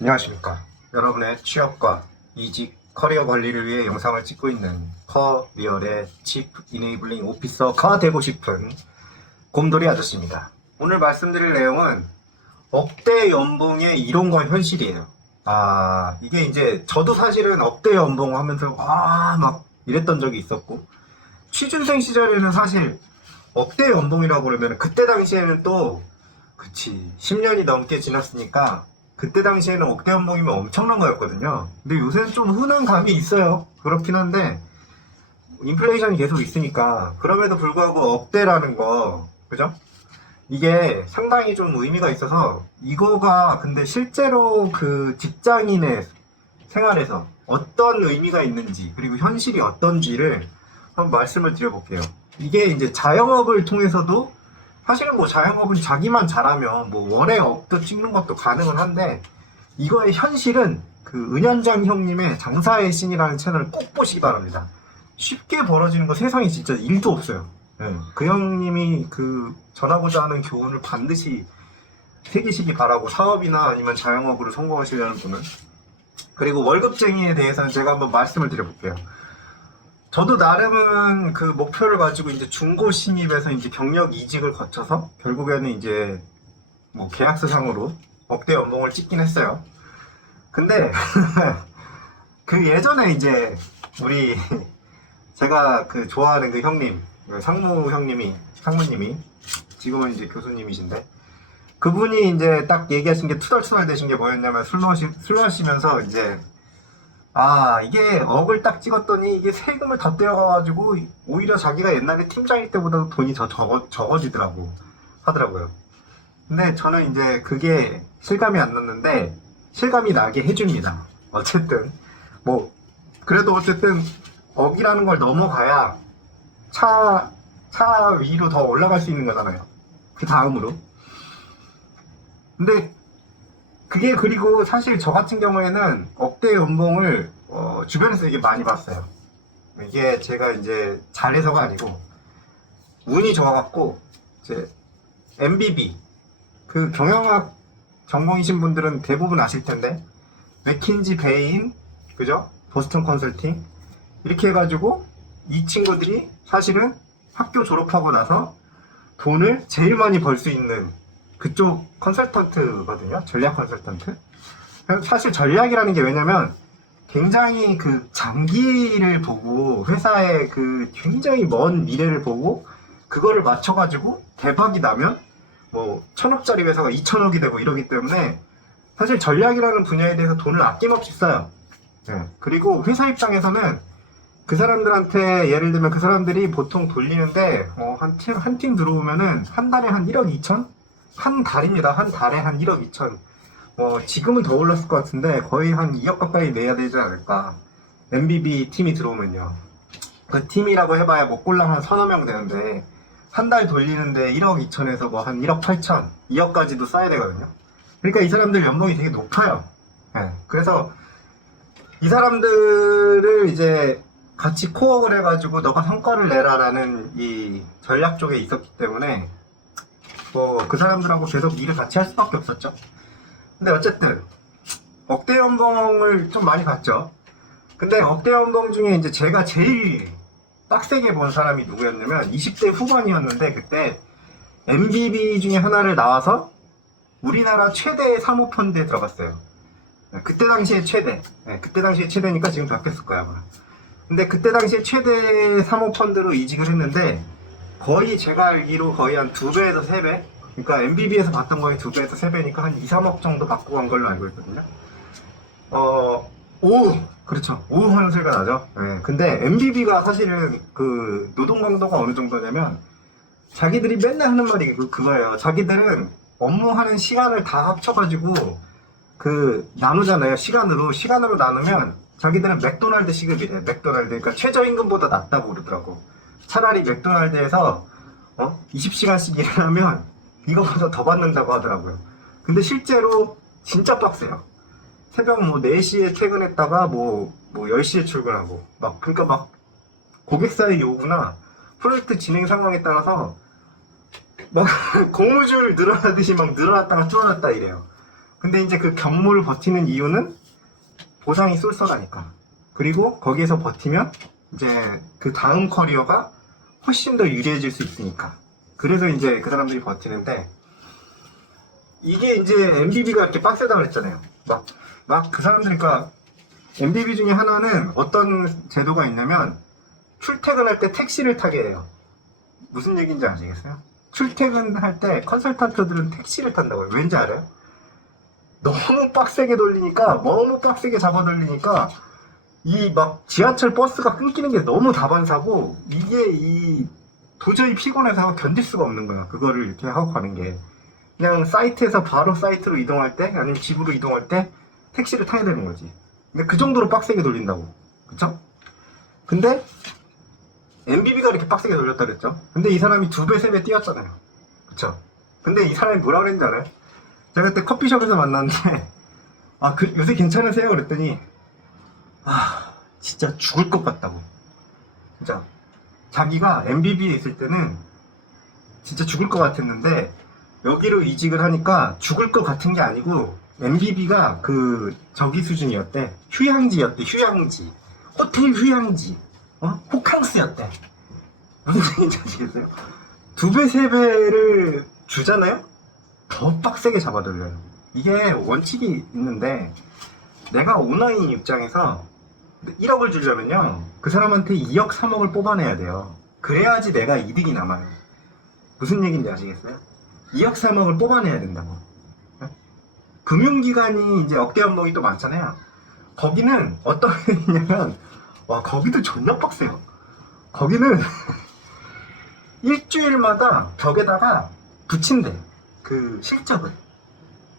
안녕하십니까. 여러분의 취업과 이직, 커리어 관리를 위해 영상을 찍고 있는 커리어의 치프 이네이블링 오피서가 되고 싶은 곰돌이 아저씨입니다. 오늘 말씀드릴 내용은 억대 연봉의 이론과 현실이에요. 이게 이제 저도 사실은 억대 연봉 하면서 막 이랬던 적이 있었고, 취준생 시절에는 사실 억대 연봉이라고 그러면 그때 당시에는 또 그치 10년이 넘게 지났으니까 그때 당시에는 억대 연봉이면 엄청난 거였거든요. 근데 요새는 좀 흔한 감이 있어요. 그렇긴 한데 인플레이션이 계속 있으니까. 그럼에도 불구하고 억대라는 거, 그죠? 이게 상당히 좀 의미가 있어서, 이거가 근데 실제로 그 직장인의 생활에서 어떤 의미가 있는지, 그리고 현실이 어떤지를 한번 말씀을 드려볼게요. 이게 이제 자영업을 통해서도, 사실은 뭐 자영업은 자기만 잘하면 뭐 월에 업도 찍는 것도 가능은 한데, 이거의 현실은 그 은현장 형님의 장사의 신이라는 채널을 꼭 보시기 바랍니다. 쉽게 벌어지는 거 세상에 진짜 일도 없어요. 그 형님이 그 전하고자 하는 교훈을 반드시 새기시기 바라고, 사업이나 아니면 자영업으로 성공하시려는 분은. 그리고 월급쟁이에 대해서는 제가 한번 말씀을 드려볼게요. 저도 나름은 그 목표를 가지고 이제 중고 신입에서 이제 경력 이직을 거쳐서 결국에는 이제 뭐 계약서상으로 억대 연봉을 찍긴 했어요. 근데 그 예전에 이제 우리 제가 그 좋아하는 그 형님, 상무님이 지금은 이제 교수님이신데, 그분이 이제 딱 얘기하신 게 투덜투덜 되신 게 뭐였냐면, 술 마시면서 이제 이게 억을 딱 찍었더니 이게 세금을 더 떼어가가지고 오히려 자기가 옛날에 팀장일 때보다 돈이 더 적어지더라고 하더라고요. 근데 저는 이제 그게 실감이 안 났는데 실감이 나게 해줍니다. 어쨌든 뭐 그래도 어쨌든 억이라는 걸 넘어가야 차 위로 더 올라갈 수 있는 거잖아요. 그 다음으로. 근데 그게, 그리고 사실 저 같은 경우에는 억대 연봉을 주변에서 되게 많이 봤어요. 이게 제가 이제 잘해서가 아니고 운이 좋아갖고, 이제 MBB 그 경영학 전공이신 분들은 대부분 아실 텐데, 맥킨지, 베인, 그죠? 보스턴 컨설팅 이렇게 해가지고 이 친구들이 사실은 학교 졸업하고 나서 돈을 제일 많이 벌 수 있는 그쪽 컨설턴트거든요. 전략 컨설턴트. 사실 전략이라는 게, 왜냐면 굉장히 그 장기를 보고, 회사의 그 굉장히 먼 미래를 보고 그거를 맞춰가지고 대박이 나면 뭐 1000억짜리 회사가 2000억이 되고 이러기 때문에, 사실 전략이라는 분야에 대해서 돈을 아낌없이 써요. 그리고 회사 입장에서는 그 사람들한테, 예를 들면 그 사람들이 보통 돌리는데 한 팀 들어오면은 한 달에 한 1억 2천? 한 달입니다. 한 달에 한 1억 2천. 지금은 더 올랐을 것 같은데 거의 한 2억 가까이 내야 되지 않을까. MBB 팀이 들어오면요. 그 팀이라고 해봐야 뭐 꼴랑 한 서너 명 되는데, 한 달 돌리는데 1억 2천에서 뭐 한 1억 8천, 2억까지도 써야 되거든요. 그러니까 이 사람들 연봉이 되게 높아요. 그래서 이 사람들을 이제 같이 코업을 해가지고 너가 성과를 내라라는 이 전략 쪽에 있었기 때문에 그 사람들하고 계속 일을 같이 할 수밖에 없었죠. 근데 어쨌든 억대 연봉을 좀 많이 봤죠. 근데 억대 연봉 중에 이제 제가 제일 빡세게 본 사람이 누구였냐면 20대 후반이었는데, 그때 MBB 중에 하나를 나와서 우리나라 최대 사모펀드에 들어갔어요. 그때 당시에 최대. 그때 당시에 최대니까 지금 바뀌었을 거야 아마. 근데 그때 당시에 최대 사모펀드로 이직을 했는데, 거의 제가 알기로 거의 한 2배에서 3배? 그러니까 MBB에서 봤던 거에 2배에서 3배니까 한 2, 3억 정도 받고 간 걸로 알고 있거든요. 그렇죠. 오후 하는 소리가 나죠. 근데 MBB가 사실은 그 노동 강도가 어느 정도냐면, 자기들이 맨날 하는 말이 그거예요. 자기들은 업무하는 시간을 다 합쳐가지고 나누잖아요. 시간으로 나누면 자기들은 맥도날드 시급이래. 맥도날드. 그러니까 최저임금보다 낫다고 그러더라고. 차라리 맥도날드에서 20시간씩 일을 하면 이거보다 더 받는다고 하더라고요. 근데 실제로 진짜 빡세요. 새벽 뭐 4시에 퇴근했다가 뭐 10시에 출근하고, 그러니까 막 고객사의 요구나 프로젝트 진행 상황에 따라서 막 고무줄 늘어나듯이 막 늘어났다가 줄어났다 이래요. 근데 이제 그 경무를 버티는 이유는 보상이 쏠쏠하니까. 그리고 거기에서 버티면 이제 그 다음 커리어가 훨씬 더 유리해질 수 있으니까. 그래서 이제 그 사람들이 버티는데, 이게 이제 MBB가 이렇게 빡세다 그랬잖아요. 막 그 사람들, 그러니까 MBB 중에 하나는 어떤 제도가 있냐면 출퇴근할 때 택시를 타게 해요. 무슨 얘기인지 아시겠어요? 출퇴근할 때 컨설턴트들은 택시를 탄다고요. 왠지 알아요? 너무 빡세게 돌리니까, 너무 빡세게 잡아 돌리니까 이 막 지하철 버스가 끊기는 게 너무 다반사고, 이게 도저히 피곤해서 견딜 수가 없는 거야. 그거를 이렇게 하고 가는 게. 그냥 사이트에서 바로 사이트로 이동할 때, 아니면 집으로 이동할 때 택시를 타야 되는 거지. 근데 그 정도로 빡세게 돌린다고. 그쵸? 근데 MBB가 이렇게 빡세게 돌렸다 그랬죠? 근데 이 사람이 2배, 3배 뛰었잖아요. 그쵸? 근데 이 사람이 뭐라 그랬는지 알아요? 제가 그때 커피숍에서 만났는데, 요새 괜찮으세요? 그랬더니, 진짜 죽을 것 같다고. 진짜. 자기가 MBB에 있을 때는 진짜 죽을 것 같았는데, 여기로 이직을 하니까 죽을 것 같은 게 아니고, MBB가 저기 수준이었대. 휴양지였대, 휴양지. 호텔 휴양지. 호캉스였대. 무슨 얘기인지 아시겠어요? 2배, 3배를 주잖아요? 더 빡세게 잡아들려요. 이게 원칙이 있는데, 내가 오너인 입장에서 1억을 주려면요, 그 사람한테 2억, 3억을 뽑아내야 돼요. 그래야지 내가 이득이 남아요. 무슨 얘기인지 아시겠어요? 2억, 3억을 뽑아내야 된다고. 금융기관이 이제 억대 연봉이 또 많잖아요. 거기는 어떤 일이냐면, 거기도 존나 빡세요. 거기는 일주일마다 벽에다가 붙인대. 그 실적을.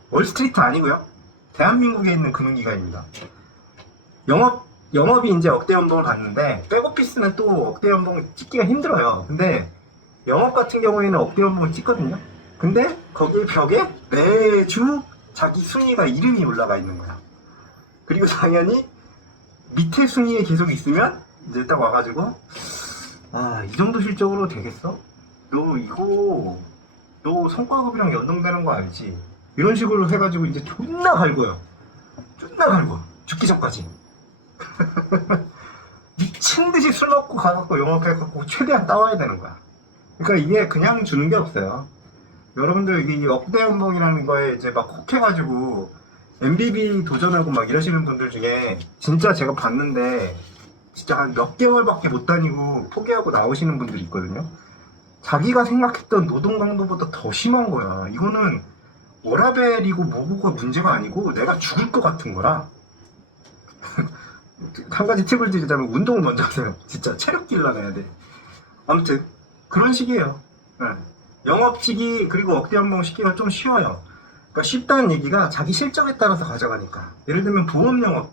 월스트리트 아니고요. 대한민국에 있는 금융기관입니다. 영업이 이제 억대 연봉을 받는데, 백오피스는 또 억대 연봉을 찍기가 힘들어요. 근데 영업 같은 경우에는 억대 연봉을 찍거든요. 근데 거기 벽에 매주 자기 순위가 이름이 올라가 있는 거야. 그리고 당연히 밑에 순위에 계속 있으면 이제 딱 와가지고, 이 정도 실적으로 되겠어? 너 성과급이랑 연동되는 거 알지? 이런 식으로 해가지고 이제 존나 갈고요. 존나 갈고. 죽기 전까지. 미친 듯이 술 먹고 가갖고 영업해갖고 최대한 따와야 되는 거야. 그러니까 이게 그냥 주는 게 없어요. 여러분들 이 억대 연봉이라는 거에 이제 막 혹해가지고 MBB 도전하고 막 이러시는 분들 중에 진짜 제가 봤는데 진짜 한 몇 개월밖에 못 다니고 포기하고 나오시는 분들이 있거든요. 자기가 생각했던 노동 강도보다 더 심한 거야. 이거는 워라벨이고 뭐고가 문제가 아니고 내가 죽을 것 같은 거라. 한 가지 팁을 드리자면 운동을 먼저 하세요. 진짜 체력 길러내야 돼. 아무튼 그런 식이에요. 네. 영업직이 그리고 억대 연봉 시기가 좀 쉬워요. 그러니까 쉽다는 얘기가 자기 실적에 따라서 가져가니까. 예를 들면 보험 영업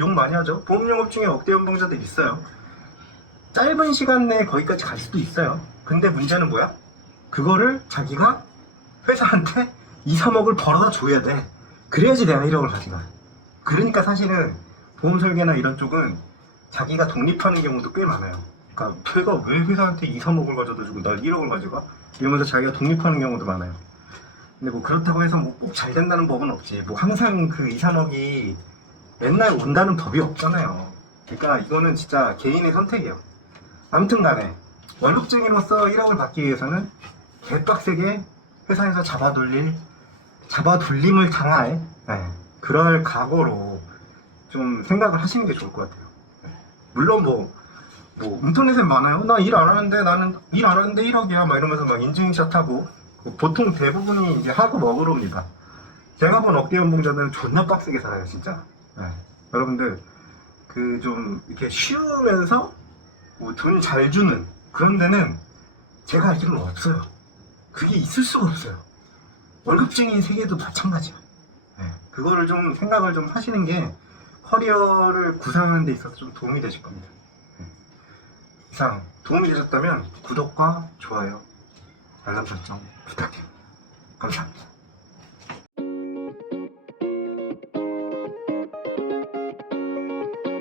욕 많이 하죠. 보험 영업 중에 억대 연봉자들 있어요. 짧은 시간 내에 거기까지 갈 수도 있어요. 근데 문제는 뭐야? 그거를 자기가 회사한테 2, 3억을 벌어다 줘야 돼. 그래야지 내가 1억을 가져가. 그러니까 사실은 보험 설계나 이런 쪽은 자기가 독립하는 경우도 꽤 많아요. 그러니까 걔가 왜 회사한테 2, 3억을 가져다 주고 날 1억을 가져가? 이러면서 자기가 독립하는 경우도 많아요. 근데 뭐 그렇다고 해서 뭐 꼭 잘 된다는 법은 없지. 뭐 항상 그 2, 3억이 맨날 온다는 법이 없잖아요. 그러니까 이거는 진짜 개인의 선택이에요. 아무튼 간에 월급쟁이로서 1억을 받기 위해서는 개빡세게 회사에서 잡아돌림을 당할, 그럴 각오로 좀 생각을 하시는 게 좋을 것 같아요. 물론 뭐 인터넷에 많아요. 나 일 안 하는데 나는 일 안 하는데 1억이야 막 이러면서 막 인증샷 하고. 보통 대부분이 이제 하고 먹으러옵니다. 제가 본 억대 연봉자들은 존나 빡세게 살아요, 진짜. 여러분들 좀 이렇게 쉬우면서 돈 잘 주는 그런 데는 제가 알기로는 없어요. 그게 있을 수가 없어요. 월급쟁이 세계도 마찬가지야. 그거를 좀 생각을 좀 하시는 게 커리어를 구상하는 데 있어서 좀 도움이 되실 겁니다. 이상 도움이 되셨다면 구독과 좋아요, 알람 설정 부탁드립니다. 감사합니다.